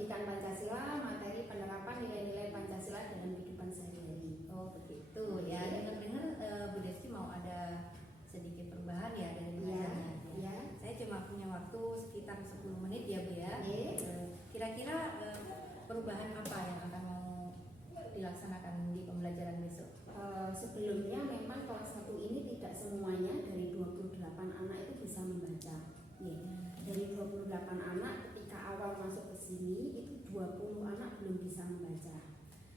pendidikan Pancasila, materi penerapan nilai-nilai Pancasila dalam kehidupan sehari-hari. Oh begitu ya. Dengar-dengar Bu Deski mau ada sedikit perubahan ya dari belajarnya. Ya. Saya cuma punya waktu sekitar 10 menit ya Bu ya. Kira-kira perubahan apa yang akan mau dilaksanakan di pembelajaran besok? Sebelumnya memang kelas 1 ini tidak semuanya dari 28 anak itu bisa membaca. Dari 28 anak ketika awal masuk ke sini itu 20 anak belum bisa membaca.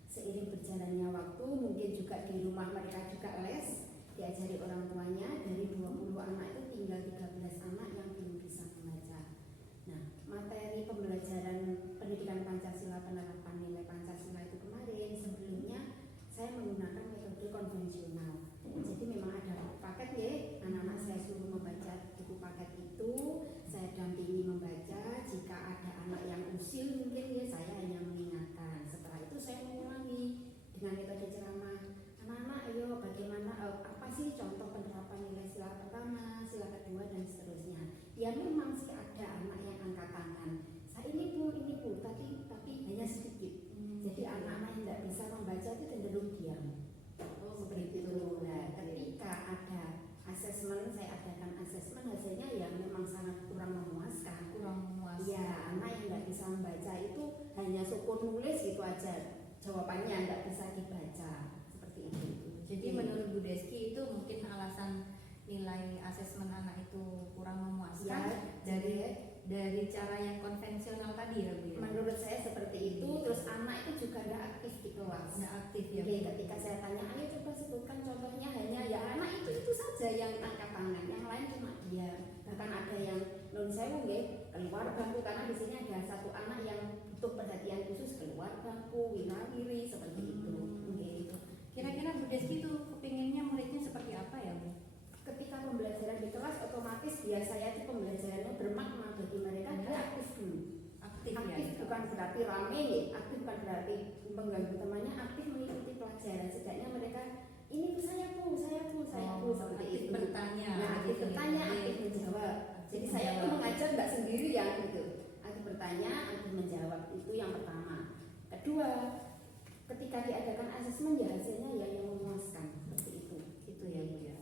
Seiring berjalannya waktu mungkin juga di rumah mereka juga les, diajari orang tuanya, dari 20 anak itu tinggal 13 anak yang belum bisa membaca. Nah, materi pembelajaran pendidikan Pancasila, penerapan nilai Pancasila itu kemarin sebelumnya saya menggunakan metode konvensional. Jadi memang ada paket ya, anak-anak saya suruh membaca buku paket itu, saya dampingi membaca. Jika ada anak yang usil mungkin ya saya hanya mengingatkan. Setelah itu saya mengulangi dengan metode ceramah. Anak-anak ayo bagaimana, apa sih contoh penerapan nilai sila pertama, sila kedua dan seterusnya. Ya memang sih ada anak yang angkat tangan. Saya ini bu, tapi hanya sedikit. Jadi anak-anak yang tidak bisa membaca itu cenderung diam. Seperti itu. Nah, ketika ada asesmen, saya adakan asesmen, hasilnya yang memang sangat kurang memuaskan. Ya, anak yang tidak bisa membaca itu hanya syukur nulis gitu aja. Jawabannya tidak bisa dibaca. Seperti itu. Jadi menurut Bu Deski itu mungkin alasan nilai asesmen anak itu kurang memuaskan dari cara yang konvensional tadi ya Bu ya? Menurut saya seperti itu. Terus anak itu juga tidak aktif di kelas. Tidak aktif ya. Ketika saya tanya, ayo coba sebutkan contohnya, hanya ya anak itu saja yang angkat tangan, yang lain cuma diam. Bahkan ada yang non sewu keluar bangku, karena di sini ada satu anak yang butuh perhatian khusus, keluar bangku, wirawiri seperti itu. Kira-kira Bu Deski itu kepinginnya muridnya seperti apa ya Bu? Ketika pembelajaran di kelas otomatis biasanya itu pembelajarannya bermakna bagi mereka, dia aktif dulu. Aktif ya, bukan berarti rame ya, aktif bukan berarti mengganggu temannya, aktif mengikuti pelajaran. Setidaknya mereka ini saya bu seperti itu. Bertanya. Nah, aktif bertanya, aktif menjawab. Jadi saya tuh mengajar nggak sendirian gitu. Aktif bertanya, aktif menjawab, itu yang pertama. Kedua, ketika diadakan asesmen ya hasilnya ya yang memuaskan seperti itu. Itu ya Bu ya.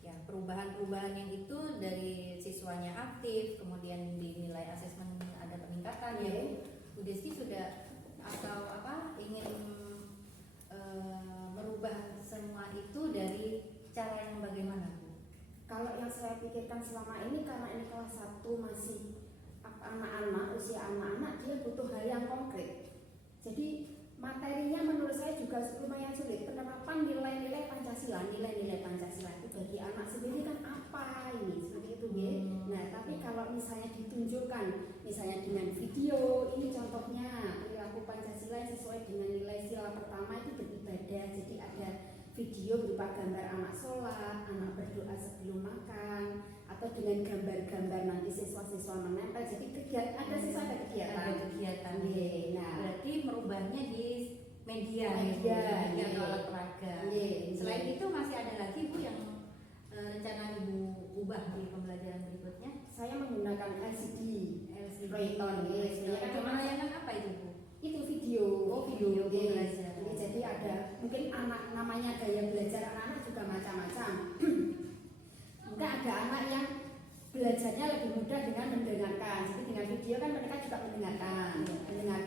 Ya perubahan-perubahan yang itu dari siswanya aktif, kemudian dinilai asesmen ada peningkatan ya Bu Deski sudah atau ingin merubah semua itu dari cara yang bagaimana Bu? Kalau yang saya pikirkan selama ini, karena ini kelas 1 masih anak-anak, usia anak-anak, dia butuh hal yang konkret. Jadi materinya menurut saya juga lumayan sulit. Penerapan nilai-nilai Pancasila, nilai-nilai Pancasila itu bagi anak sendiri kan apa ini, seperti itu ya. Nah, tapi kalau misalnya ditunjukkan, misalnya dengan video, ini contohnya perilaku Pancasila yang sesuai dengan nilai sila pertama itu beribadah. Jadi ada video berupa gambar anak sholat, anak berdoa sebelum makan, atau dengan gambar-gambar nanti siswa-siswa menempel. Jadi ada kegiatan. Nah, berarti merubahnya di media alat peraga. Selain itu masih ada lagi Bu yang rencana Ibu ubah di pembelajaran berikutnya? Saya menggunakan LCD proyektor. Layanan apa itu Bu? Itu video. Video belajar. Jadi ada mungkin anak namanya gaya belajar anak-anak juga macam-macam. Mungkin ada anak yang belajarnya lebih mudah dengan mendengarkan. Jadi dengan video kan mereka juga mendengarkan, melihat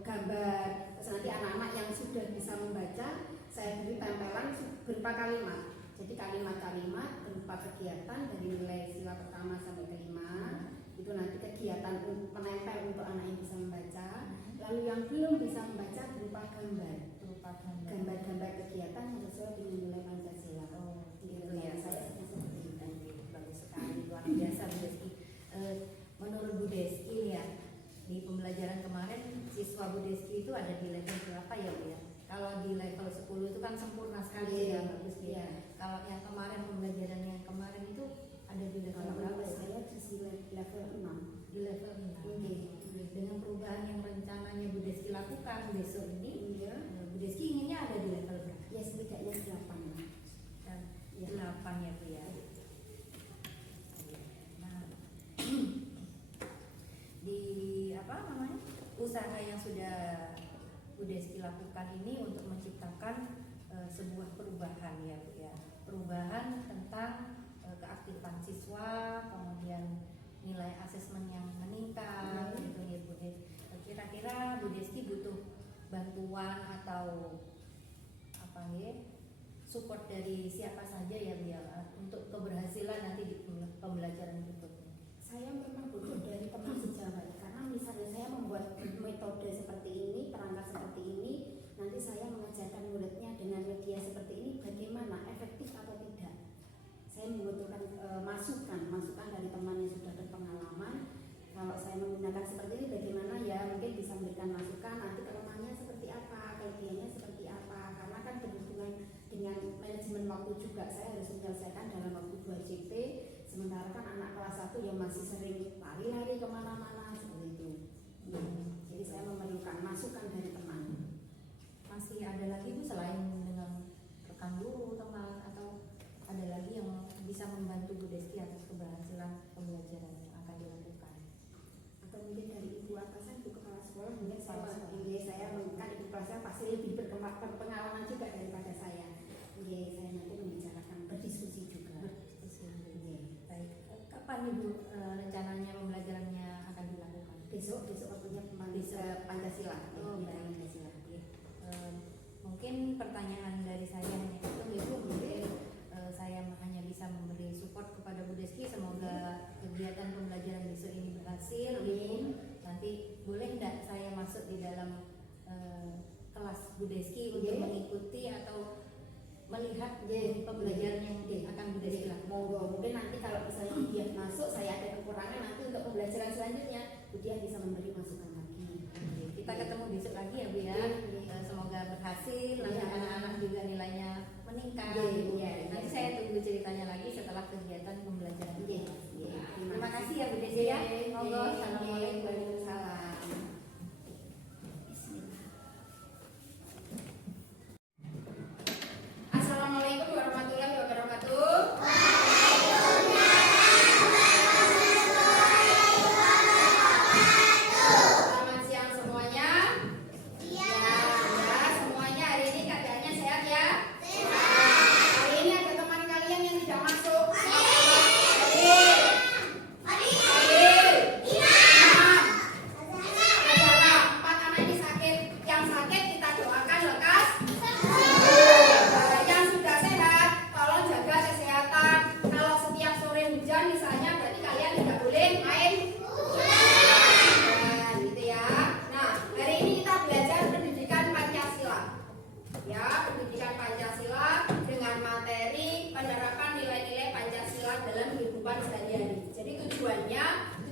gambar. Terus nanti anak-anak yang sudah bisa membaca, saya beri tempelan berupa kalimat. Jadi kalimat-kalimat berupa kegiatan dari nilai sila pertama sampai kelima. Itu nanti kegiatan menempel untuk anak yang bisa membaca. Lalu yang belum bisa membaca berupa gambar-gambar kegiatan yang sesuai dengan nilai Pancasila. Gitu ya. Saya seperti itu. Bagus sekali, luar biasa Bu Deski. Menurut Bu Deski ya, di pembelajaran kemarin siswa Bu Deski itu ada di level berapa ya Bu ya? Kalau di level 10 itu kan sempurna sekali ya, bagus ya. Kalau yang kemarin pembelajaran yang kemarin itu ada di level berapa? Saya di level 6. Di level 6. Dengan perubahan yang rencananya Bu Deski lakukan besok ini, Bu Deski inginnya ada di level berapa? Ya setidaknya 8. Dan 8 ya Bu ya. Nah, di apa namanya? cara yang sudah Bu Deski lakukan ini untuk menciptakan sebuah perubahan ya Bu ya. Perubahan tentang keaktifan siswa, kemudian nilai asesmen yang meningkat gitu ya Bu Des. Kira-kira Bu Deski butuh bantuan atau apa ya? Support dari siapa saja ya Bu ya untuk keberhasilan nanti di pembelajaran berikutnya. Saya memang butuh dari teman sejawat, karena misalnya saya membuat metode seperti ini, perangkat seperti ini, nanti saya mengajarkan muridnya dengan media seperti ini bagaimana efektif atau tidak. Saya membutuhkan masukan dari teman yang sudah berpengalaman. Kalau saya menggunakan seperti ini bagaimana ya, mungkin bisa memberikan masukan nanti kelemahannya seperti apa, kelebihannya seperti apa, karena kan berhubungan dengan manajemen waktu juga, saya harus menyelesaikan dalam waktu 2 JP, sementara kan anak kelas 1 yang masih sering lari-lari kemana-mana seperti itu. Jadi saya memerlukan masukan dari teman. Masih ada lagi Bu selain dengan rekan guru, teman, atau ada lagi yang bisa membantu Bu Deski atas keberhasilan pembelajaran yang akan dilakukan? Atau mungkin dari ibu atasan, ibu kepala sekolah, mungkin saya kan ibu kepala saya pasti lebih berpengalaman juga daripada saya. Saya nanti membicarakan, berdiskusi juga. Baik, kapan Ibu rencananya pembelajarannya akan dilakukan? Besok waktunya Pancasila. Oh, baik. Pancasila. Mungkin pertanyaan dari saya hanya itu Ibu, mungkin saya hanya bisa memberi support kepada Bu Deski. Semoga kegiatan pembelajaran besok ini berhasil. Nanti boleh enggak saya masuk di dalam kelas Bu Deski untuk mengikuti atau melihat pembelajaran yang akan Bu Deski lakukan? Monggo, mungkin nanti kalau misalnya dia masuk, saya ada kekurangan nanti untuk pembelajaran selanjutnya, dia bisa memberi masukan lagi. Kita ketemu besok lagi ya Bu ya. Semoga berhasil, nanti anak-anak juga nilainya meningkat. Nanti saya tunggu ceritanya lagi setelah kegiatan pembelajaran. Terima kasih ya Bu Deski ya. Monggo, assalamualaikum. Assalamualaikum warahmatullahi wabarakatuh. Selamat siang semuanya. Ya, semuanya hari ini keadaannya sehat ya? Hari ini ada teman kalian yang tidak masuk.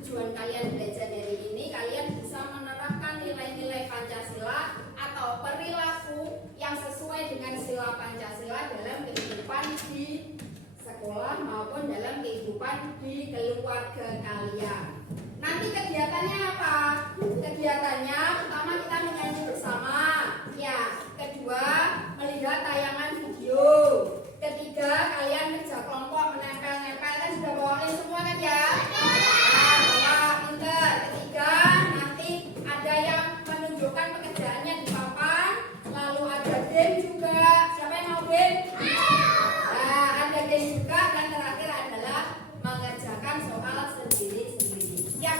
Tujuan kalian belajar dari ini, kalian bisa menerapkan nilai-nilai Pancasila atau perilaku yang sesuai dengan sila Pancasila dalam kehidupan di sekolah maupun dalam kehidupan di keluarga kalian. Nanti kegiatannya apa? Kegiatannya pertama kita menyanyi bersama, ya. Kedua, melihat tayangan video. Ketiga, kalian kerja kelompok menempel-nempel, kan sudah bawain semua kan ya? Ketiga, nanti ada yang menunjukkan pekerjaannya di papan, lalu ada game juga. Siapa yang mau game? Ada game juga, dan terakhir adalah mengerjakan soal sendiri-sendiri. Siap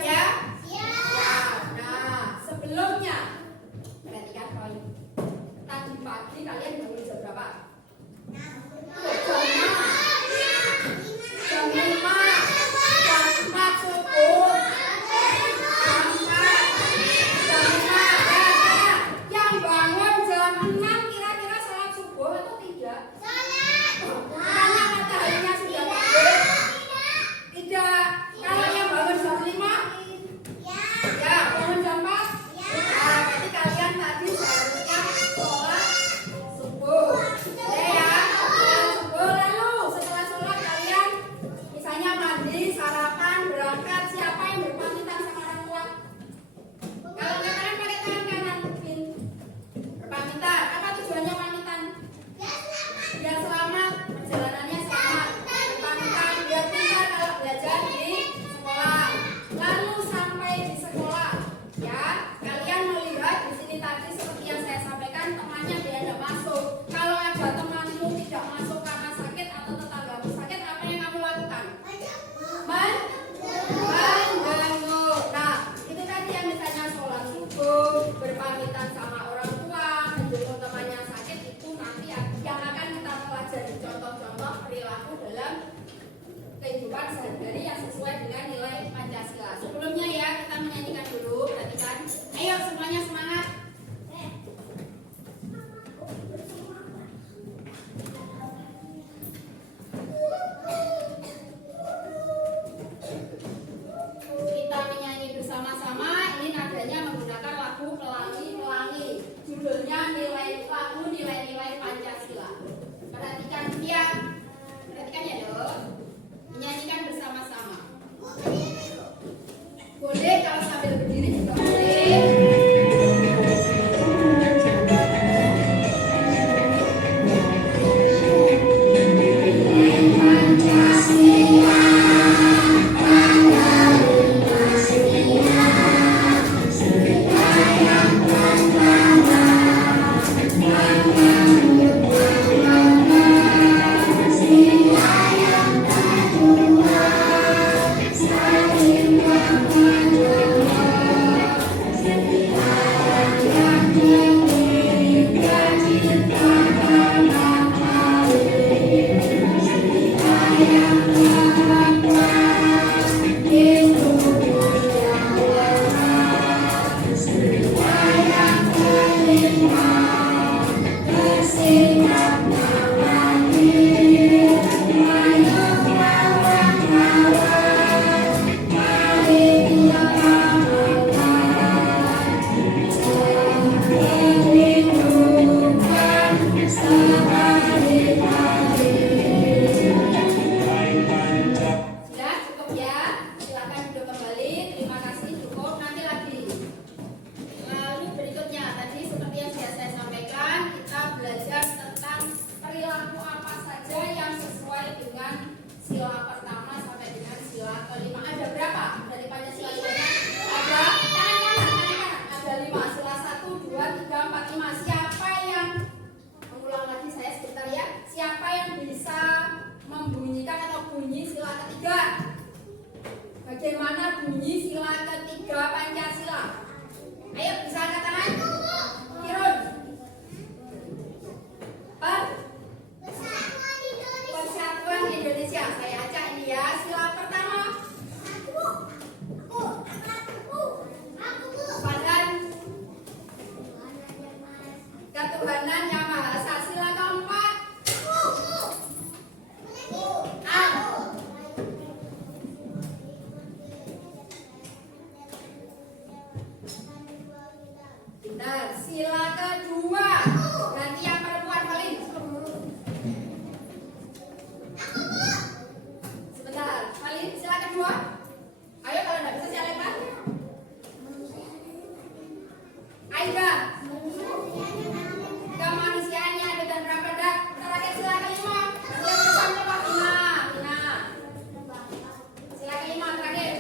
judulnya nilai-nilai Pancasila. Perhatikan ya, dok. Menyanyikan bersama-sama. Boleh kalau sambil berdiri juga boleh. Bagaimana bunyi sila ketiga Pancasila? Ayo, bisa angkat tangan? Kirun. Persatuan Indonesia. Saya acak ini ya. Sila pertama. Ketuhanan Yang Maha Esa. Sila keempat. Sila kedua. Ganti yang perempuan paling. Sebentar, paling sila kedua. Ayo kalau nggak bisa saya lempar. Aida. Kemanusiaannya ada dan berapa dak? Terakhir sila kelima. Yang bersama Pak Ina. Sila kelima terakhir.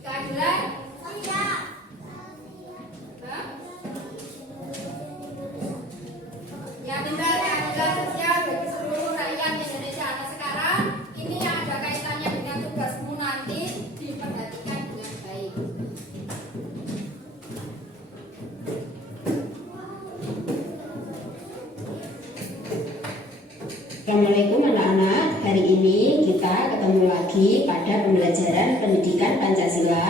Keadilan. Ya benar, keadilan sosial bagi seluruh rakyat Indonesia. Nah sekarang ini yang ada kaitannya dengan tugasmu nanti diperhatikan dengan baik. Assalamualaikum anak-anak. Hari ini kita ketemu lagi pada pembelajaran pendidikan Pancasila,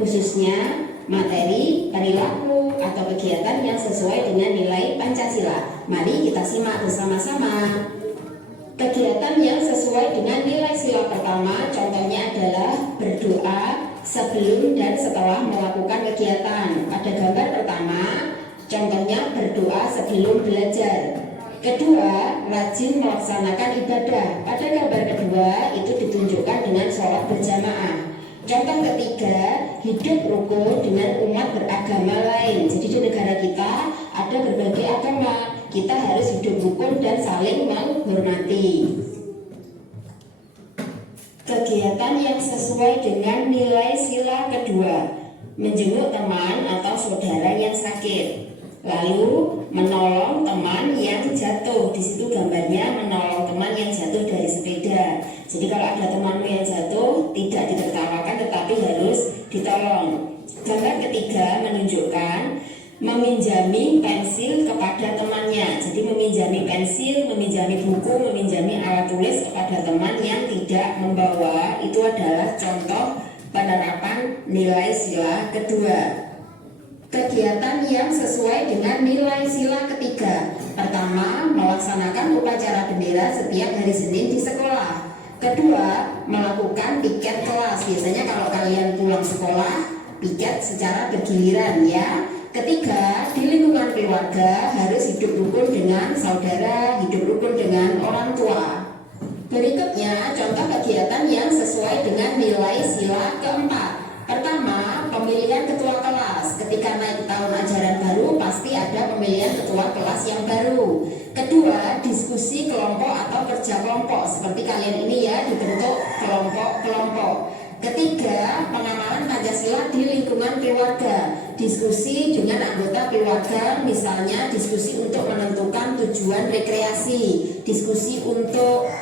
khususnya materi perilaku atau kegiatan yang sesuai dengan nilai Pancasila. Mari kita simak bersama-sama. Kegiatan yang sesuai dengan nilai sila pertama contohnya adalah berdoa sebelum dan setelah melakukan kegiatan. Pada gambar pertama contohnya berdoa sebelum belajar. Kedua, rajin melaksanakan ibadah. Pada gambar kedua itu ditunjukkan dengan sholat berjamaah. Contoh ketiga, hidup rukun dengan umat beragama lain. Jadi di negara kita ada berbagai agama. Kita harus hidup rukun dan saling menghormati. Kegiatan yang sesuai dengan nilai sila kedua, menjenguk teman atau saudara yang sakit. Lalu menolong teman yang jatuh. Di situ gambarnya menolong teman yang jatuh dari sepeda. Jadi kalau ada temanmu yang jatuh tidak ditertawakan tetapi harus ditolong. Gambar ketiga menunjukkan meminjami pensil kepada temannya. Jadi meminjami pensil, meminjami buku, meminjami alat tulis kepada teman yang tidak membawa. Itu adalah contoh penerapan nilai sila kedua. Kegiatan yang sesuai dengan nilai sila ketiga. Pertama, melaksanakan upacara bendera setiap hari Senin di sekolah. Kedua, melakukan piket kelas. Biasanya kalau kalian pulang sekolah piket secara bergiliran ya. Ketiga, di lingkungan keluarga harus hidup rukun dengan saudara, hidup rukun dengan orang tua. Berikutnya contoh kegiatan yang sesuai dengan nilai sila keempat. Pertama, pemilihan ketua kelas. Ketika naik tahun ajaran baru pasti ada pemilihan ketua kelas yang baru. Kedua, diskusi kelompok atau kerja kelompok. Seperti kalian ini ya, dibentuk kelompok-kelompok. Ketiga, pengamalan Pancasila di lingkungan keluarga. Diskusi dengan anggota keluarga, misalnya diskusi untuk menentukan tujuan rekreasi, diskusi untuk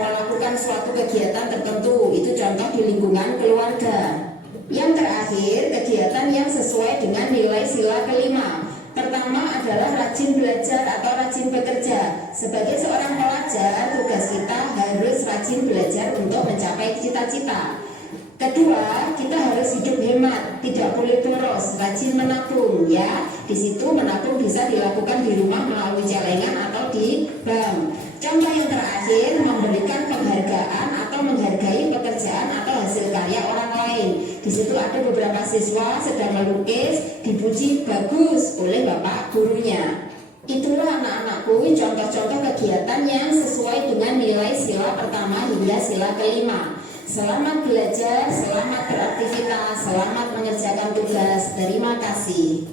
melakukan suatu kegiatan tertentu. Itu contoh di lingkungan keluarga. Yang terakhir, kegiatan yang sesuai dengan nilai sila kelima. Pertama adalah rajin belajar atau rajin bekerja. Sebagai seorang pelajar, tugas kita harus rajin belajar untuk mencapai cita-cita. Kedua, kita harus hidup hemat, tidak boleh boros, rajin menabung ya. Di situ menabung bisa dilakukan di rumah melalui celengan atau di bank. Contoh yang terakhir, memberikan penghargaan atau menghargai pekerjaan atau hasil karya orang lain. Di situ ada beberapa siswa sedang melukis, dipuji bagus oleh bapak gurunya. Itulah anak-anakku contoh-contoh kegiatan yang sesuai dengan nilai sila pertama hingga sila kelima. Selamat belajar, selamat beraktivitas, selamat mengerjakan tugas. Terima kasih.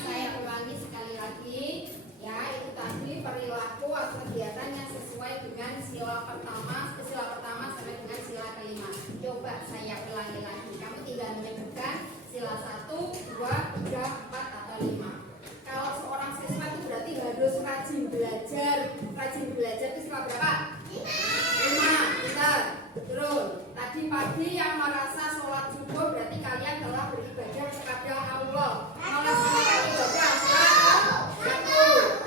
Saya ulangi sekali lagi ya, itu tadi perilaku atau kegiatan yang sesuai dengan sila pertama sampai dengan sila kelima. Coba saya ulangi lagi. Kamu tinggal menyebutkan sila 1, 2, 3, 4 atau 5. Kalau seorang siswa itu berarti harus rajin belajar. Rajin belajar itu sila berapa? 5. Benar. Terus tadi pagi yang merasa sholat subuh berarti kalian telah beribadah kepada Allah. Melaksanakan ibadah satu.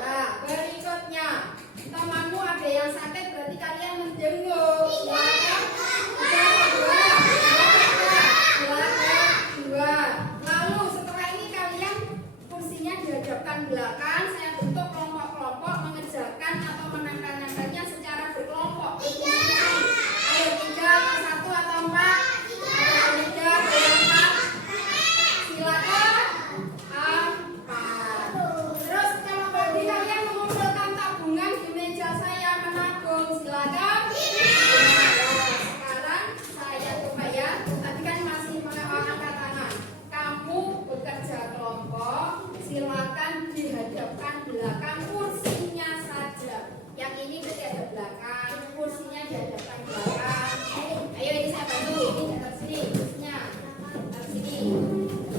Nah, berikutnya temanmu ada yang sakit berarti kalian menjenguk. Silakan. Dua. Lalu setelah ini kalian kursinya dihadapkan belakang. Saya bentuk kelompok-kelompok mengerjakan atau menangkan-nangkannya secara berkelompok. Ayo 3, 1 atau 4. Ada 3, ada 4. Silakan. 4. Terus kalau tadi kalian mengumpulkan tabungan di meja saya menabung, silakan. Sekarang saya coba ya. Tadi kan masih angkat tangan. Kamu bekerja kelompok, silakan dihadapkan belakang kursinya saja. Yang ini berarti ada belakang, kursinya dihadapkan belakang. Ayo ini saya bantu, ini datang sini kursinya, datang sini.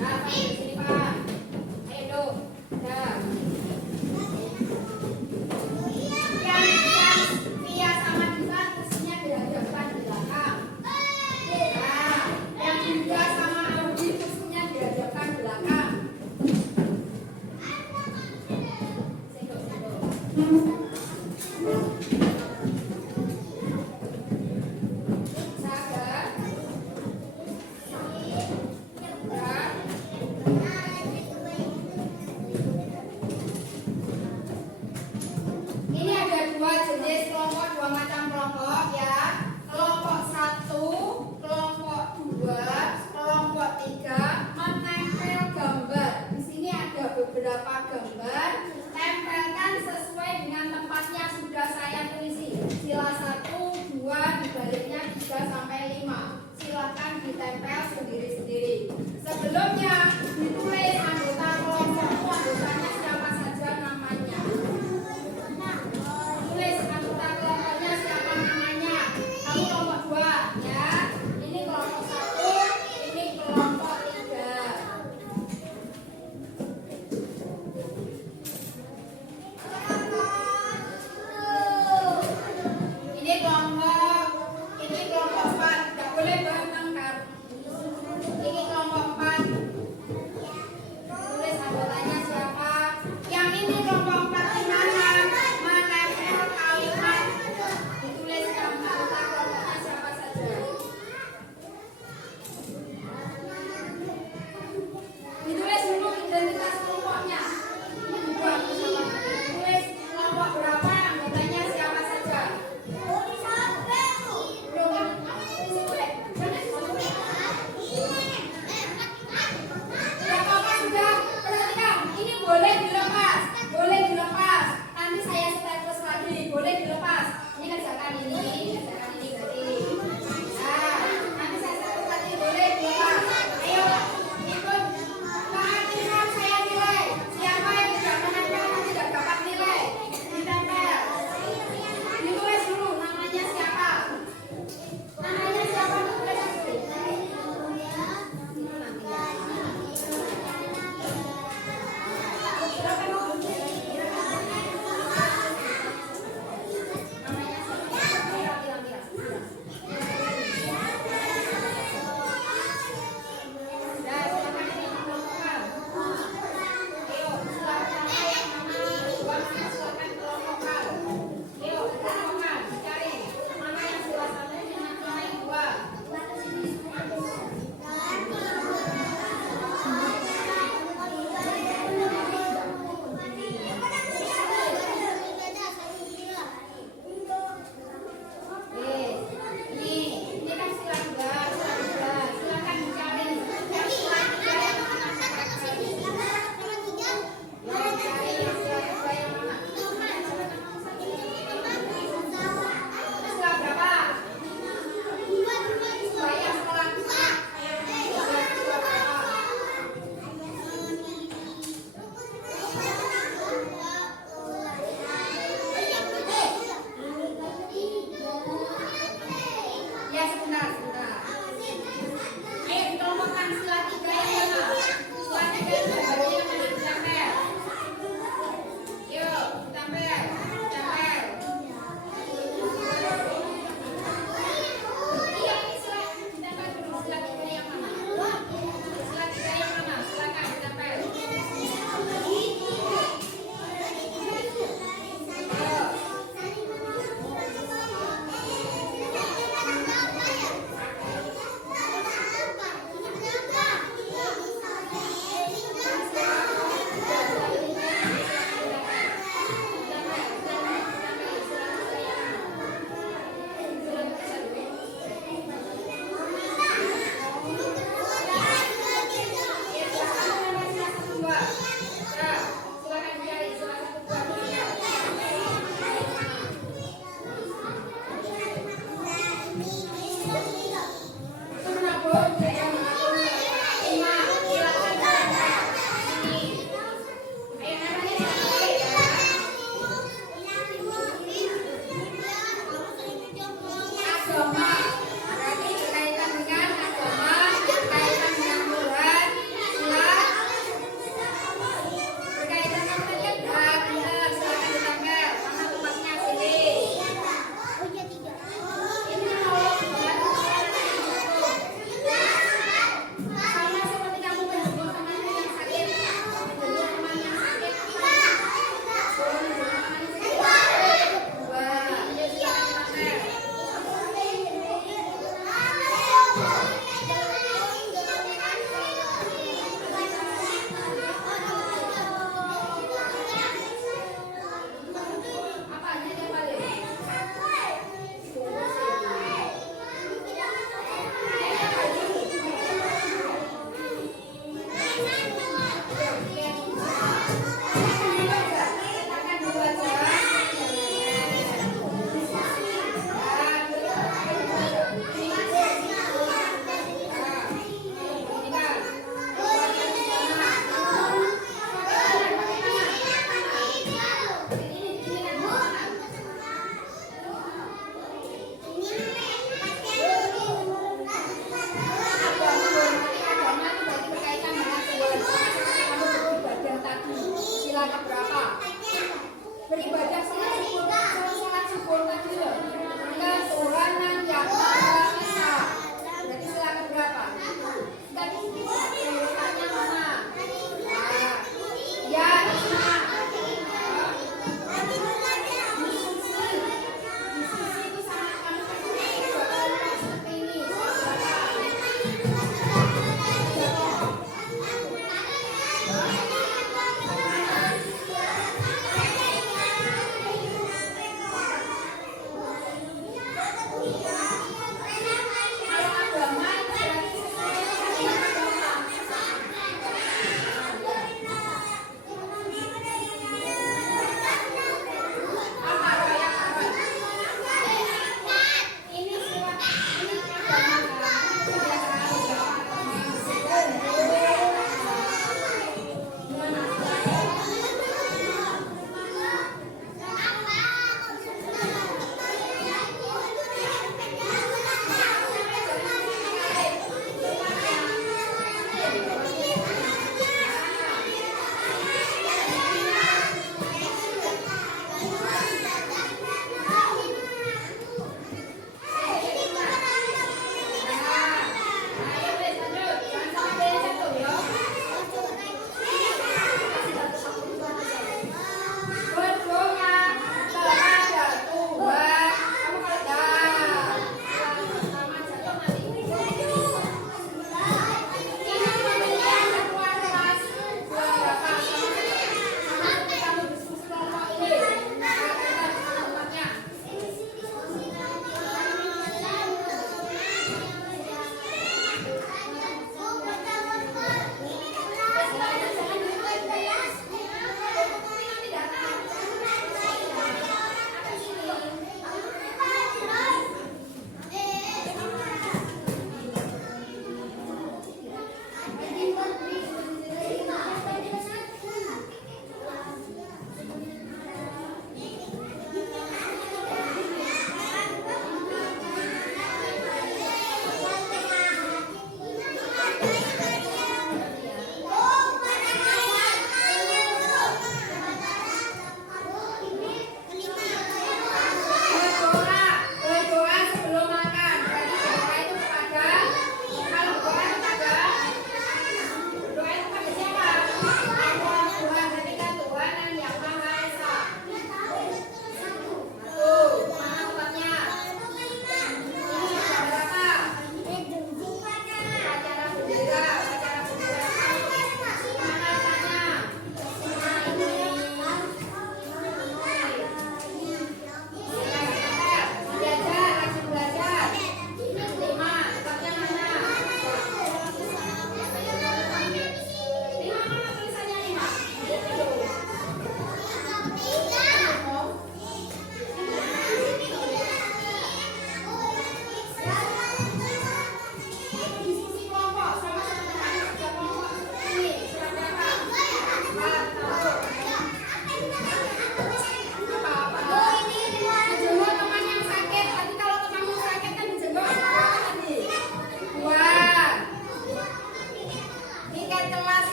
Nah, Pak, di sini Pak. Ayo dong, dah. Yang Pia sama Diva kursinya dihadapkan belakang. Nah, yang Dinda sama Audi kursinya dihadapkan belakang. Sendok. Ini ada dua jenis kelompok, dua macam kelompok ya. Kelompok 1, kelompok 2, kelompok 3 menempel gambar. Di sini ada beberapa gambar. Tempelkan sesuai dengan tempatnya sudah saya tulisi. Sila 1, 2, dibaliknya 3 sampai 5. Silakan ditempel sendiri-sendiri. Sebelumnya ditulis anggota kelompokmu, anggotanya siapa saja namanya. Tulis anggota kelompoknya siapa namanya. Kamu kelompok 2 ya. Ini kelompok 1, ini kelompok 3. Ini kelompok 4. Tidak boleh bareng kan. Ini kelompok 4. Tulis anggotanya siapa. Yang ini kelompok 4 di mana? Menempel kalimat. Ditulis anggota kelompoknya siapa saja. Ditulis dulu identitas kelompoknya. Tulis kelompok berapa, anggotanya siapa saja.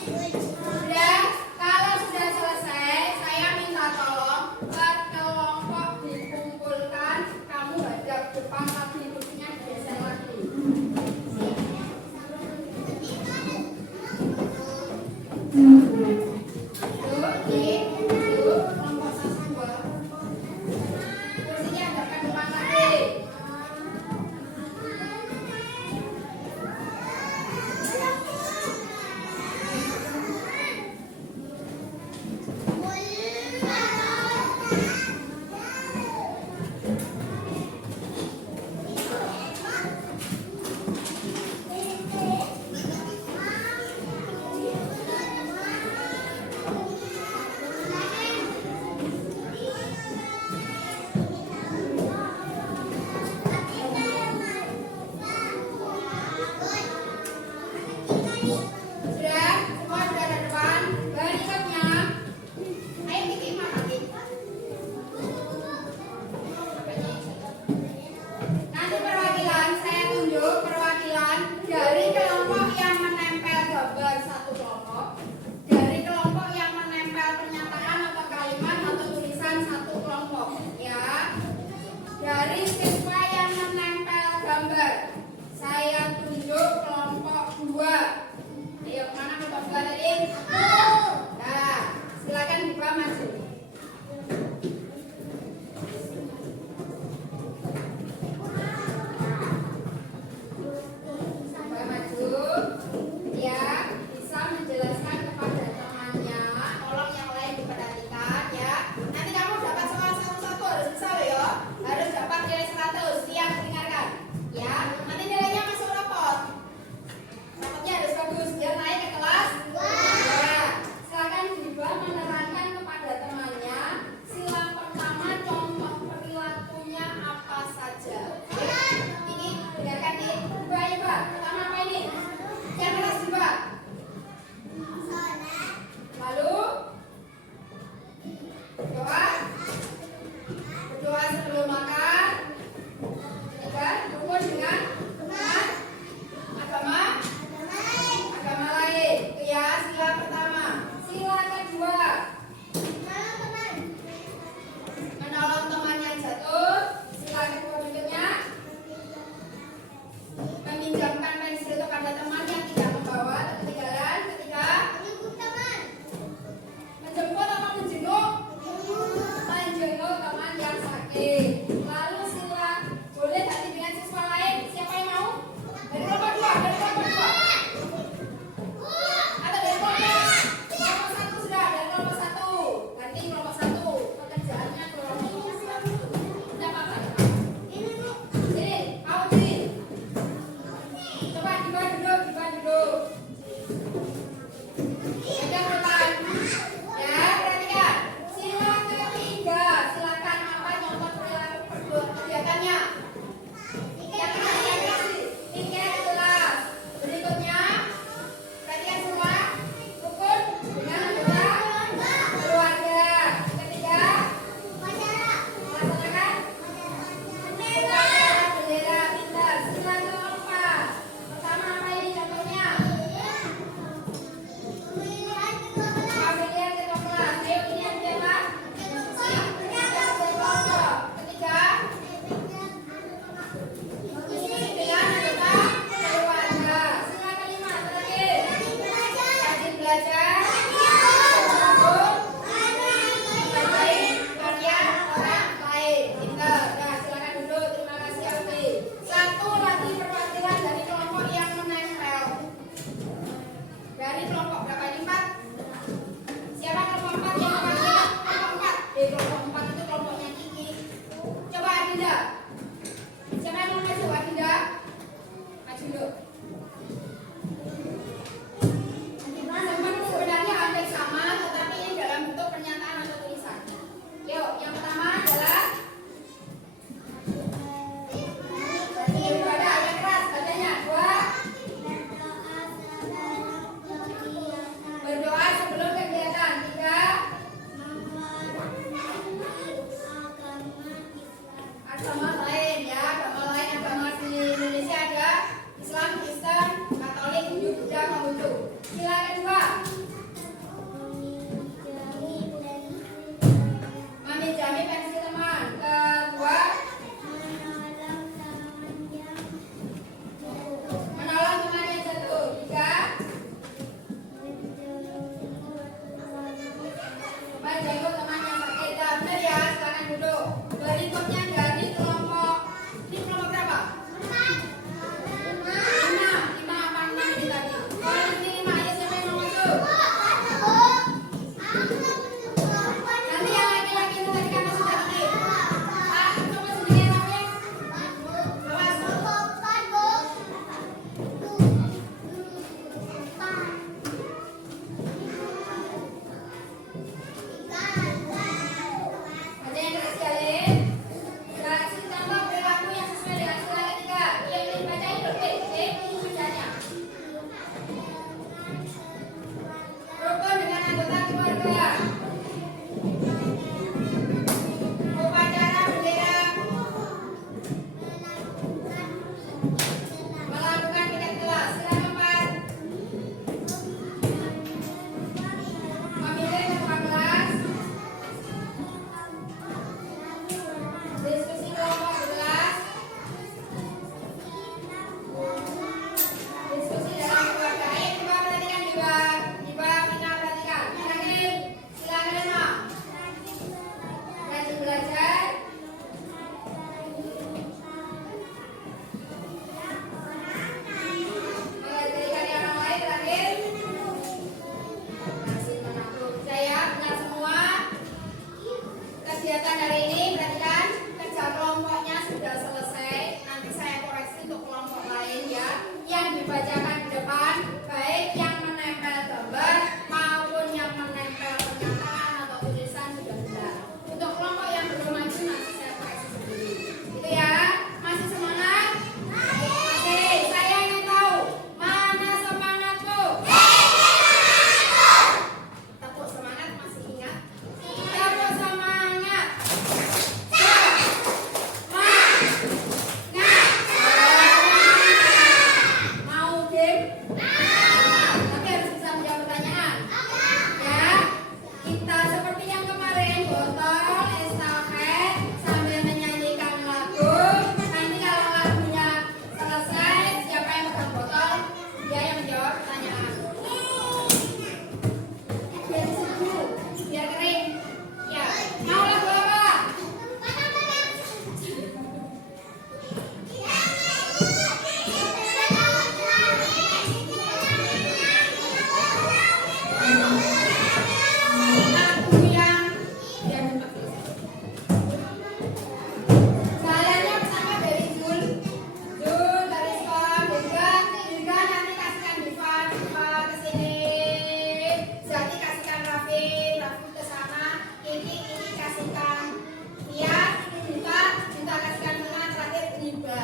Sudah, kalau sudah selesai, saya minta tolong kelompok dikumpulkan. Kamu hadap depan lagi, kursinya geser lagi. Duduk, kelompok 1, 2. Kursinya hadapkan depan lagi. tangan atau tulisan sudah benar. Untuk kelompok yang belum maju nanti saya koreksi sendiri. Itu ya. Masih semangat? Masih. Saya ingin tahu mana semangatku. Tepuk semangat masih ingat? Tepuk semangat. Mau game? Tapi harus bisa menjawab pertanyaan. Ya, kita seperti yang kemarin botol estafet sambil menyanyikan lagu. Nanti kalau lagunya selesai, siapa yang pegang botol, dia yang menjawab pertanyaan. Biar sejuk, biar kering. Ya, mau lagu apa? Lagu yang biar cepat selesai. Kaliannya pertama dari Jul dari sekolah Dirga nanti kasihkan Diva kesini, Zati kasihkan Raffi ke sana, ini kasihkan Tias, Junta kasihkan Tengah, terakhir Niba.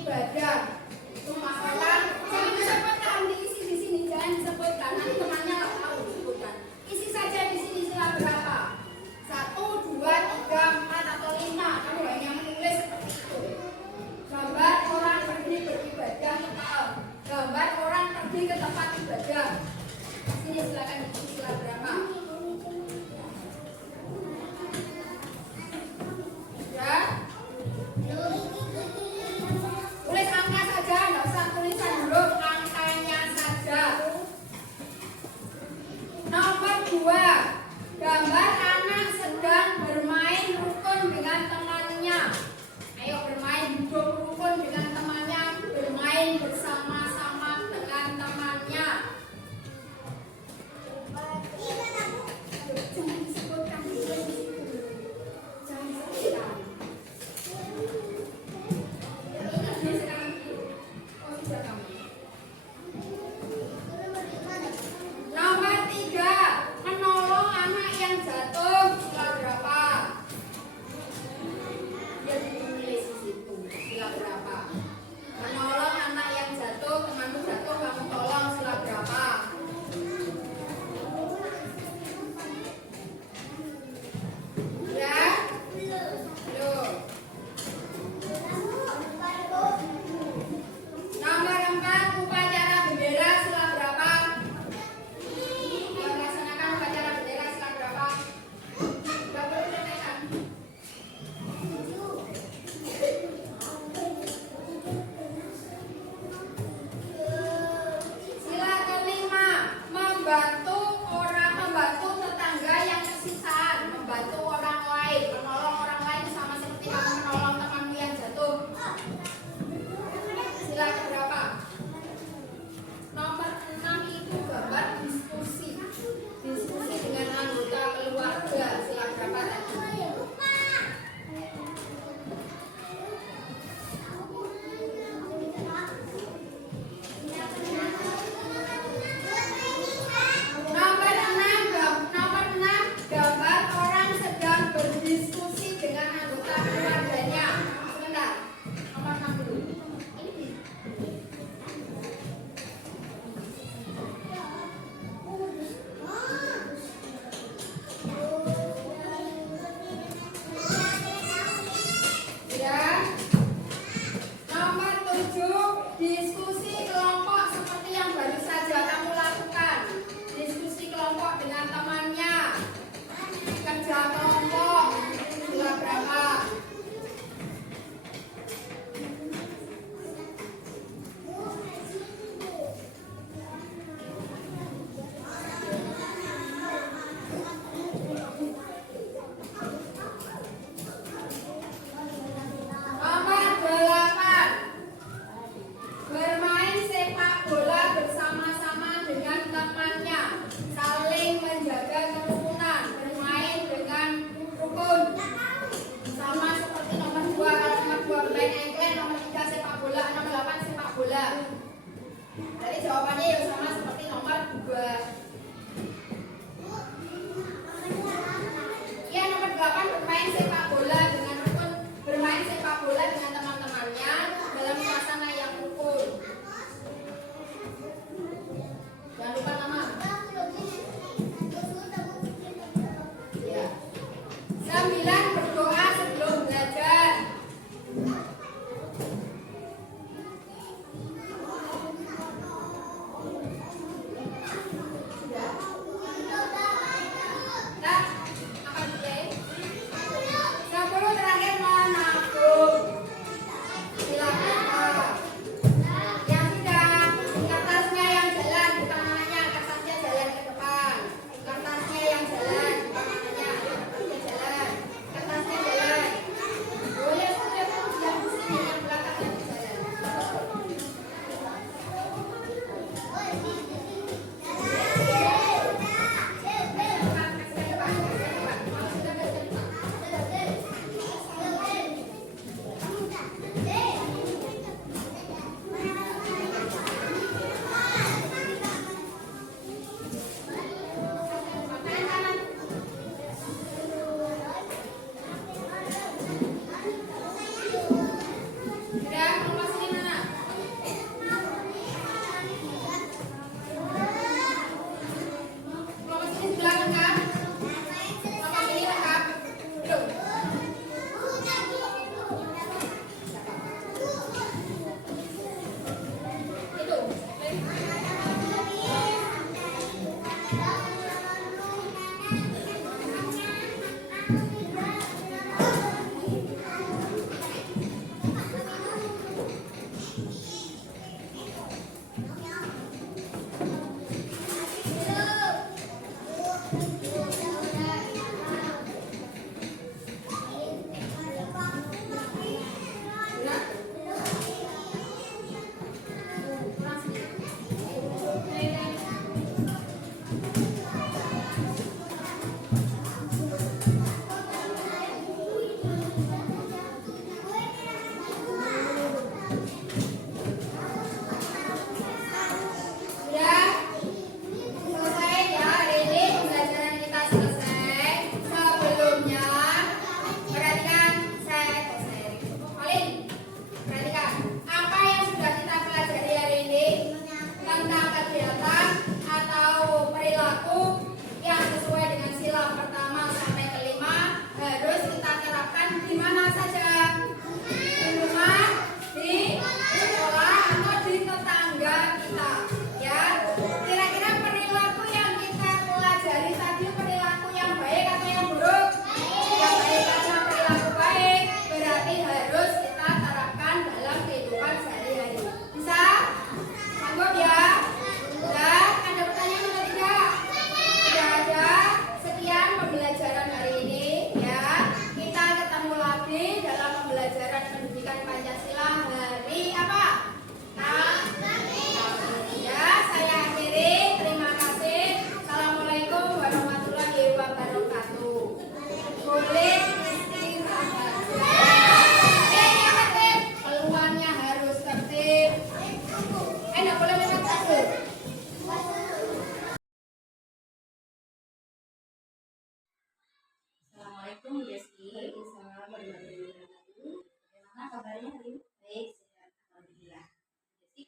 beribadah. Masalah jangan disebutkan diisi di sini, jangan disebutkan. Nanti temannya nggak tahu disebutkan. Isi saja di sini sila berapa? 1, 2, 3, 4 atau 5. Kamu hanya menulis seperti itu. Gambar orang pergi beribadah. Gambar orang pergi ke tempat ibadah. Sini silakan diisi sila berapa? Ya. Tulis angka saja, nggak usah tulisan huruf, angkanya saja. Nomor 2, gambar anak sedang bermain rukun dengan temannya. Ayo bermain duduk rukun dengan temannya, bermain bersama-sama dengan temannya. Jangan disebutkan di situ. Jangan disebutkan. Ini sekarang oh sudah kamu. Nomor 3, menolong anak yang jatuh. Sila berapa? Dia ditulis di situ. Sila berapa? Menolong anak yang jatuh, temanmu jatuh, kamu tolong. Sila berapa? Ya? Belum. Nomor 4, upacara bendera. Sila berapa? Yang melaksanakan upacara bendera sila berapa? Tidak boleh ditanyakan. Sila kelima, membantu tetangga yang kesusahan, membantu orang lain, menolong orang lain sama seperti kamu menolong temanmu yang jatuh. Sila keberapa? Nomor 6 itu gambar diskusi dengan anggota keluarga. Sila berapa tadi? Nomor 6, gambar orang sedang berdiskusi dengan anggota keluarganya. Sebentar, nomor 6 dulu. Ya. Nomor 7, diskusi kelompok seperti yang baru saja kamu lakukan. Diskusi kelompok dengan temannya. Kerja kelompok. Sila berapa? Nomor 8, bermain sepak bola bersama-sama dengan temannya, saling menjaga kerukunan, bermain dengan rukun. Sama seperti nomor 2, kalau nomor 2 bermain engklek, nomor 3 sepak bola, nomor 8 sepak bola. Jadi jawabannya ya sama seperti nomor 2. Ya, nomor 8 bermain sepak bola dengan rukun, bermain sepak bola dengan teman-temannya dalam suasana yang rukun. Jangan lupa nama. Ya. 9, berdoa sebelum belajar.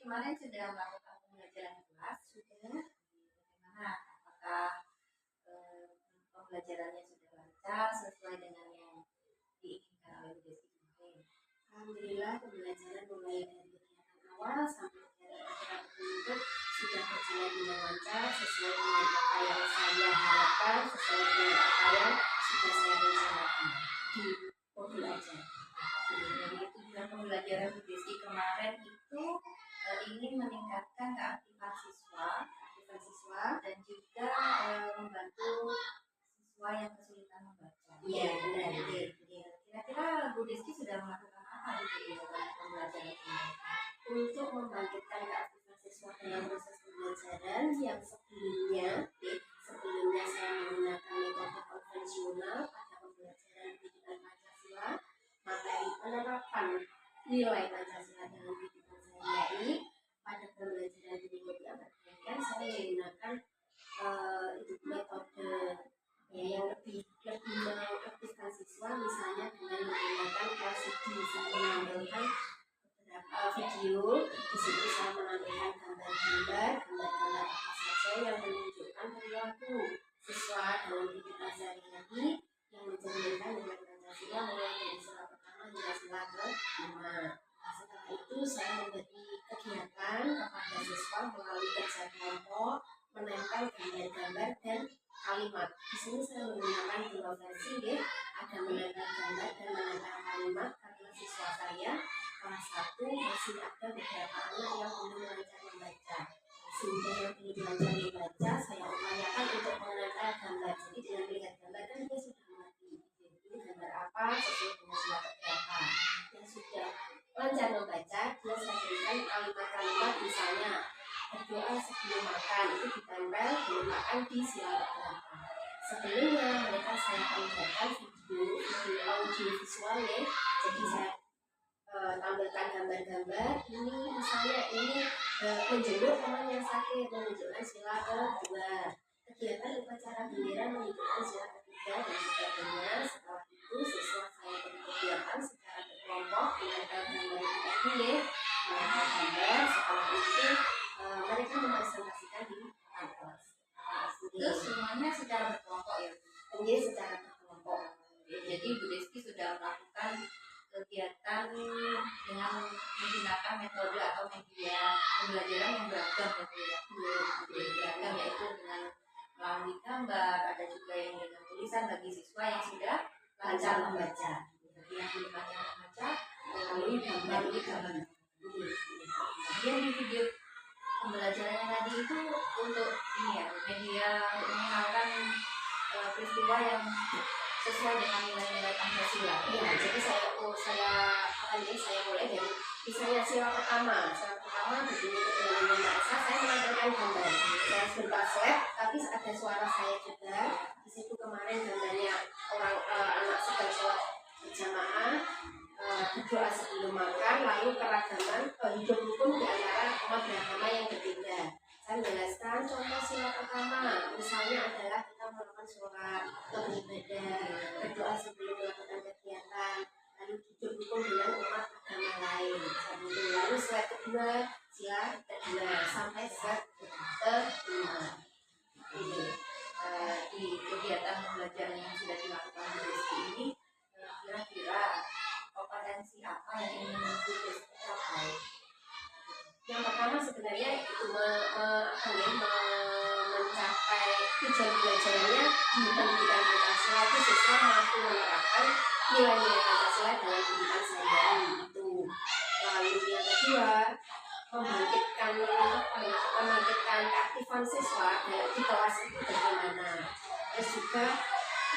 kemarin sudah melakukan pembelajaran kelas, sudah bagaimana? Apakah pembelajarannya sudah lancar sesuai dengan yang diinginkan oleh Bu Desi kemarin? Alhamdulillah pembelajaran mulai dari kegiatan awal sampai kegiatan petunjuk sudah berjalan dengan lancar sesuai dengan apa yang saya harapkan, sesuai dengan apa yang sudah saya rencanakan di modul aja. Jadi tujuan pembelajaran Bu Desi kemarin itu ingin meningkatkan keaktifan siswa dan juga membantu siswa yang kesulitan membaca. Iya benar. Kira-kira Bu Desi sudah melakukan apa di dalam pembelajaran ini? Untuk membangkitkan keaktifan siswa dalam proses pembelajaran yang sebelumnya saya menggunakan metode konvensional pada pembelajaran pendidikan Pancasila, materi penerapan nilai Pancasila dalam kehidupan sehari-hari. Pada pembelajaran berikutnya saya menggunakan metode yang lebih mengaktifkan siswa, misalnya dengan menggunakan LCD. Saya menampilkan beberapa video, di situ saya menampilkan gambar-gambar apa saja yang menunjukkan perilaku siswa dalam kehidupan sehari-hari yang mencerminkan nilai Pancasila mulai dari sila pertama hingga sila kelima. Setelah itu saya memberi kegiatan kepada siswa melalui kerja kelompok, menempel gambar-gambar dan kalimat. Di sini saya menggunakan dua versi, ada menempel gambar dan menempel kalimat karena siswa saya kelas 1 masih ada beberapa anak yang belum lancar membaca. Sehingga yang belum lancar membaca saya upayakan untuk menempel gambar. Jadi dengan melihat gambar kan dia sudah mengerti. Jadi gambar apa sesuai dengan sila berapa. Yang sudah lancar membaca, dia saya berikan kalimat-kalimat, misalnya berdoa sebelum makan, itu ditempel diletakkan di sila berapa. Sebelumnya mereka saya perlihatkan video audio visual ya. Jadi saya tampilkan gambar-gambar. Ini misalnya ini menjenguk teman yang sakit, menunjukkan sila kedua. Kegiatan upacara bendera menunjukkan sila ketiga dan sebagainya. Setelah itu siswa saya beri kegiatan secara berkelompok menempel gambar ini, menempel gambar. Setelah itu mereka mempresentasikan di kelas. Itu semuanya secara berkelompok ya? Ini secara berkelompok. Jadi Bu Desi sudah melakukan kegiatan dengan menggunakan metode atau media pembelajaran yang beragam ya, beragam, yaitu dengan melalui gambar, ada juga yang dengan tulisan bagi siswa yang sudah lancar membaca. Bagi yang belum lancar membaca melalui gambar. Kemudian di video pembelajarannya tadi itu untuk ini ya, media untuk mengenalkan peristiwa yang sesuai dengan nilai-nilai Pancasila. Ya, jadi saya mulai dari misalnya sila pertama begini keterangan Mbak Esa, saya menampilkan gambar. Saya sebentar slide, tapi ada suara saya juga. Di situ kemarin gambarnya anak sedang sholat berjamaah, berdoa sebelum makan, lalu keragaman hidup rukun di antara umat beragama yang berbeda. Saya menjelaskan contoh sila pertama, misalnya adalah kita melakukan sholat, beribadah, berdoa sebelum melakukan kegiatan, lalu hidup rukun dengan umat agama lain. Lalu slide kedua, sila kedua sampai slide kelima. Ini di kegiatan pembelajaran yang sudah dilakukan Bu Desi ini, kira-kira kompetensi apa yang ingin Bu Desi capai? Yang pertama sebenarnya itu mencapai tujuan belajarnya di pendidikan Pancasila itu siswa mampu menerapkan nilai-nilai Pancasila dalam kehidupan sehari-hari itu. Lalu yang kedua membangkitkan keaktifan siswa di kelas itu bagaimana. Terus juga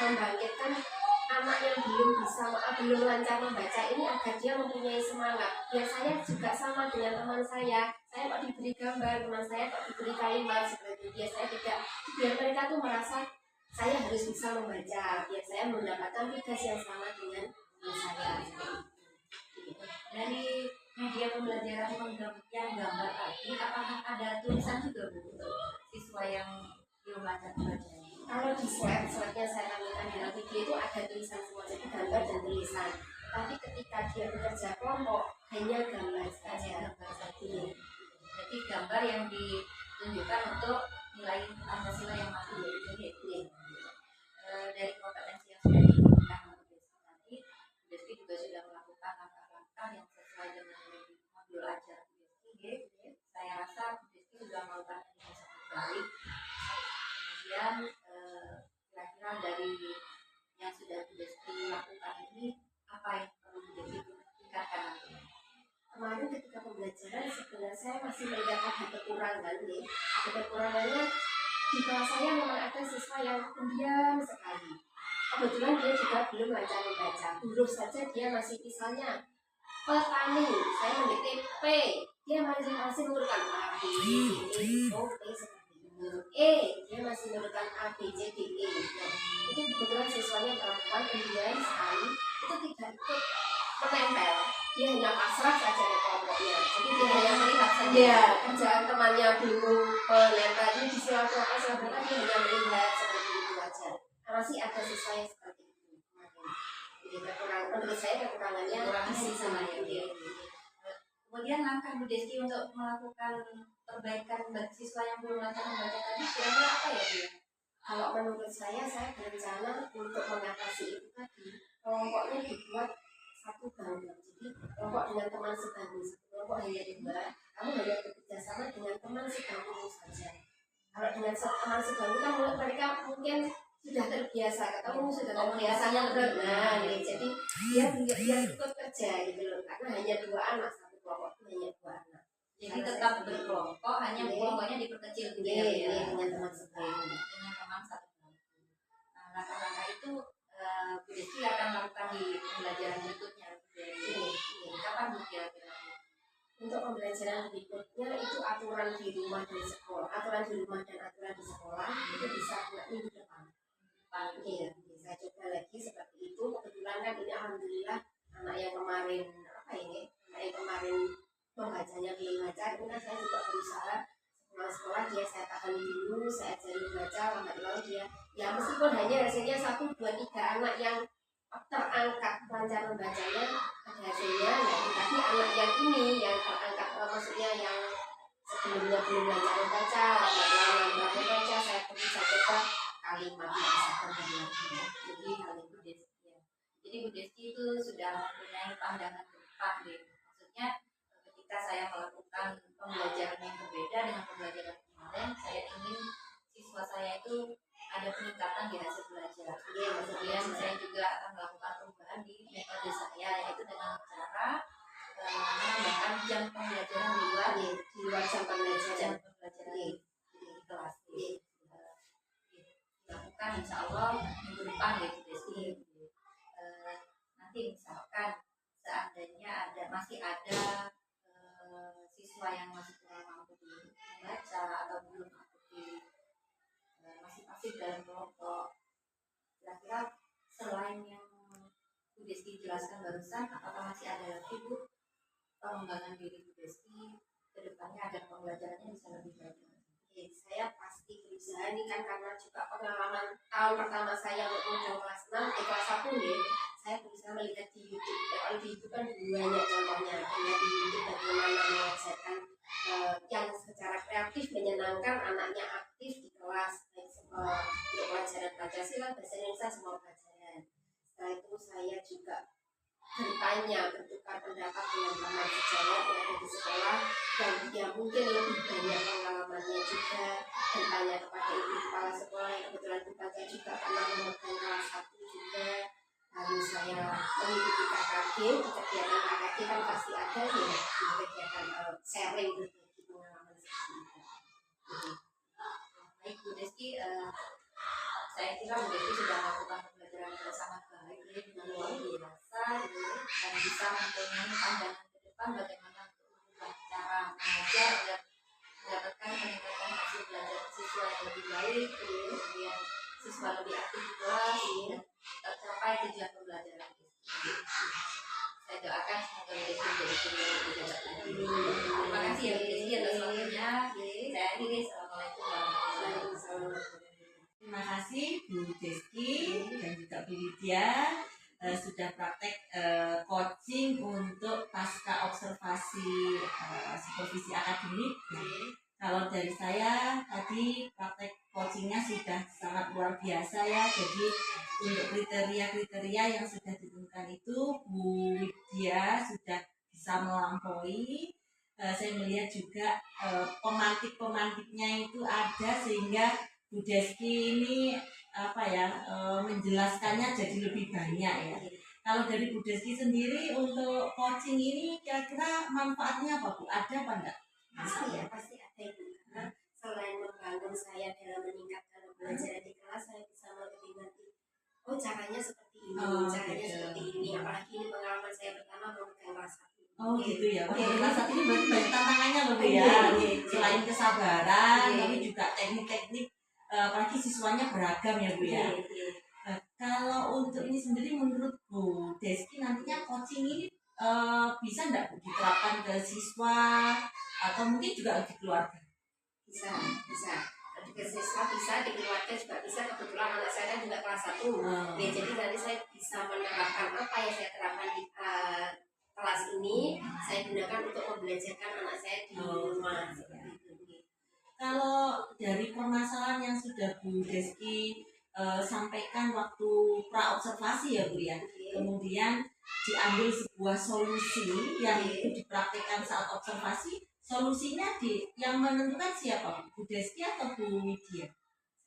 membangkitkan anak yang belum lancar membaca ini agar dia mempunyai semangat. Ya saya juga sama dengan teman saya kok diberi gambar, teman saya kok diberi kalimat seperti dia, saya tidak, biar mereka tuh merasa saya harus bisa membaca, biar saya mendapatkan tugas yang sama dengan teman saya. Dari media pembelajaran yang gambar tadi, apakah ada tulisan juga Bu untuk siswa yang belum lancar membaca? Kalau di slide-nya saya tampilkan dalam video itu ada tulisan semua, jadi gambar dan tulisan. Tapi ketika dia bekerja kelompok hanya gambar saja. gambar yang ditunjukkan untuk nilai Pancasila yang masih jadi dari kompetensi yang sudah diberikan tadi, Deski juga sudah melakukan langkah-langkah yang sesuai dengan modul ajar Deski. Saya rasa Deski sudah melakukan dengan sangat baik. Kemudian kira-kira dari yang sudah Deski lakukan ini apa yang perlu Deski tingkatkan nanti? Kemarin ketika pembelajaran sebenarnya saya masih melihat ada kekurangan nih. Ada kekurangannya di kelas saya memang ada siswa yang pendiam sekali. Kebetulan dia juga belum lancar membaca. Huruf saja dia masih misalnya petani, saya mengetik P, dia masih mengurutkan A, B, C, D, O, P seperti itu. E, dia masih mengurutkan A, B, C, D, E. Nah, itu kebetulan siswanya perempuan pendiam sekali, itu tidak ikut menempel. Dia hanya pasrah saja ke kelompoknya. Jadi dia hanya melihat saja kerjaan temannya bingung menempel ini disilaturahmi sebenarnya dia hanya melihat seperti itu saja. Masih ada siswa yang seperti itu kemarin. Jadi kekurangan menurut saya kekurangannya isi sama dia. Kemudian langkah Bu Deski untuk melakukan perbaikan bagi siswa yang belum lancar membaca tadi kira-kira apa ya Bu? Kalau menurut saya berencana untuk mengatasi itu tadi kelompoknya dibuat satu bangku. Jadi kelompok dengan teman sebangku, kelompok hanya dua, kamu hanya bekerja sama dengan teman sebangku saja. Kalau dengan teman sebangku kan mereka mungkin sudah terbiasa ketemu, sudah terbiasanya berenang, jadi dia ikut kerja gitu loh. Karena hanya dua anak, satu kelompok itu hanya dua anak. Jadi tetap berkelompok, hanya kelompoknya diperkecil gitu ya, dengan teman sebangku. Dengan teman satu kelompok. Nah, langkah-langkah itu Bu Deski akan melakukan di pembelajaran berikutnya. Kapan Bu kira-kira? Untuk pembelajaran berikutnya itu aturan di rumah dan sekolah, aturan di rumah dan aturan di sekolah itu bisa minggu depan. Iya, bisa coba lagi seperti itu. Kebetulan kan ini alhamdulillah anak yang kemarin anak yang kemarin membacanya belum lancar, itu kan saya juga berusaha sekolah dia saya tahan dulu, saya ajari baca, lambat laun dia ya meskipun hanya hasilnya 1, 2, 3 anak yang terangkat lancar membacanya ada hasilnya. Nah tapi anak yang ini yang terangkat maksudnya yang sebelumnya belum lancar membaca, lambat laun lancar membaca, saya bisa coba kalimat yang bisa kembali lagi. Jadi hal itu Deski ya. Jadi Bu Deski itu sudah mempunyai pandangan ke depan deh. Maksudnya ketika saya melakukan pembelajaran yang berbeda dengan pembelajaran kemarin, saya ingin siswa saya itu ada peningkatan di hasil belajar. Kemudian saya juga akan melakukan perubahan di metode saya, yaitu dengan cara menambahkan jam pembelajaran di luar jam pembelajaran di kelas. Dilakukan insya Allah minggu depan gitu Deski. Nanti misalkan seandainya masih ada siswa yang masih kurang mampu membaca atau belum aktif masih pasif dalam kelompok, kira-kira selain yang Bu Deski jelaskan barusan, apakah masih ada lagi Bu pengembangan diri Bu Deski ke depannya agar pembelajarannya bisa lebih baik? Saya pasti berusaha ini kan karena juga pengalaman tahun pertama saya untuk kelas 6 kelas 1 ya, saya berusaha melihat di YouTube. Kalau di YouTube kan banyak contohnya, melihat di YouTube bagaimana mengajarkan yang secara kreatif menyenangkan, anaknya aktif di kelas, untuk pelajaran Pancasila, bahasa Indonesia, semua pelajaran. Setelah itu saya juga bertukar pendapat dengan teman sejawat yang ada di sekolah dan dia mungkin lebih banyak pengalamannya juga, bertanya kepada ibu kepala sekolah yang kebetulan bukan saya juga pernah memegang kelas 1 juga. Lalu saya mengikuti KKG, di kegiatan KKG kan pasti ada ya, di kegiatan sharing berbagi pengalaman seperti itu. Baik Bu Deski, saya kira Bu Deski sudah melakukan pembelajaran yang sangat baik dengan luar biasa dan bisa mempunyai pandangan ke depan bagaimana untuk mengubah cara mengajar agar mendapatkan peningkatan hasil belajar siswa yang lebih baik, kemudian siswa lebih aktif di kelas dan tercapai tujuan pembelajaran. Saya doakan semoga Bu Deski menjadi guru yang lebih hebat lagi. Terima kasih ya Bu Deski atas waktunya. Saya akhiri. Assalamualaikum warahmatullahi wabarakatuh. Terima kasih Bu Deski dan juga Bu Lydia sudah praktek coaching untuk pasca observasi supervisi akademik. Kalau dari saya tadi praktek coachingnya sudah sangat luar biasa ya. Jadi untuk kriteria-kriteria yang sudah ditentukan itu Bu Widya sudah bisa melampaui. Saya melihat juga pemantik-pemantiknya itu ada sehingga Bu Deski ini menjelaskannya jadi lebih banyak ya. Kalau dari Bu Deski sendiri untuk coaching ini kira-kira manfaatnya apa Bu? Ada apa enggak? Pasti ada itu, karena selain membangun saya dalam meningkatkan pembelajaran di kelas, saya bisa lebih ngerti caranya seperti ini, apalagi ini pengalaman saya pertama memegang kelas 1. Gitu ya. Kelas 1 ini berarti banyak tantangannya loh Bu ya. Selain kesabaran, tapi juga teknik-teknik, apalagi siswanya beragam ya Bu ya. Kalau untuk ini sendiri menurut Bu Deski nantinya coaching ini bisa enggak Bu diterapkan ke siswa atau mungkin juga di keluarga? Bisa. Ke siswa bisa, di keluarga juga bisa. Kebetulan anak saya kan juga kelas 1. Jadi nanti saya bisa menerapkan apa yang saya terapkan di kelas ini, saya gunakan untuk membelajarkan anak saya di rumah. Kalau dari permasalahan yang sudah Bu Deski sampaikan waktu pra-observasi ya Bu ya, kemudian diambil sebuah solusi yang itu dipraktikkan saat observasi, solusinya yang menentukan siapa? Bu Deski atau Bu Widya?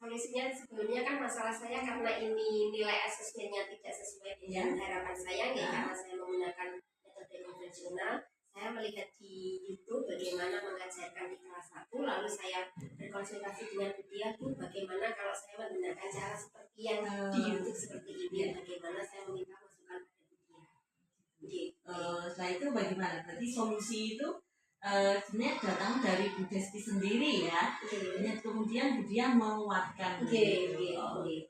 Solusinya sebelumnya kan masalah saya karena ini nilai asesmennya tidak sesuai dengan harapan saya, karena saya menggunakan metode konvensional. Saya melihat di YouTube bagaimana mengajarkan di kelas 1, lalu saya berkonsultasi dengan Widya, Bu, bagaimana kalau saya menggunakan cara seperti yang di YouTube seperti ini, bagaimana saya meminta masukan pada Widya. Setelah itu bagaimana? Berarti solusi itu sebenarnya datang dari Bu Deski sendiri ya. Kemudian Widya menguatkan. Terus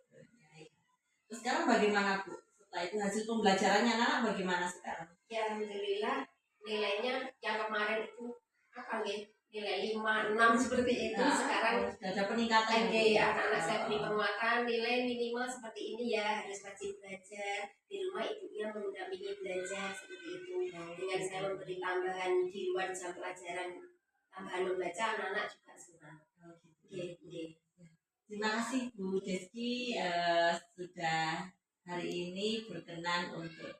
sekarang bagaimana Bu? Setelah itu hasil pembelajarannya anak bagaimana sekarang? Ya alhamdulillah nilainya yang kemarin itu nilai 5, 6 seperti itu. Sekarang sudah ada peningkatan. Anak-anak saya beri penguatan, nilai minimal seperti ini ya, harus rajin belajar di rumah, ibunya mendampingi belajar seperti itu. Dengan saya memberi tambahan di luar jam pelajaran, tambahan membaca, anak-anak juga senang. Terima kasih Bu Deski sudah hari ini berkenan untuk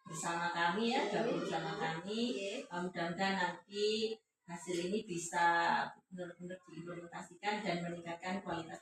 bersama kami ya, gabung bersama kami. Mudah-mudahan nanti hasil ini bisa benar-benar diimplementasikan dan meningkatkan kualitas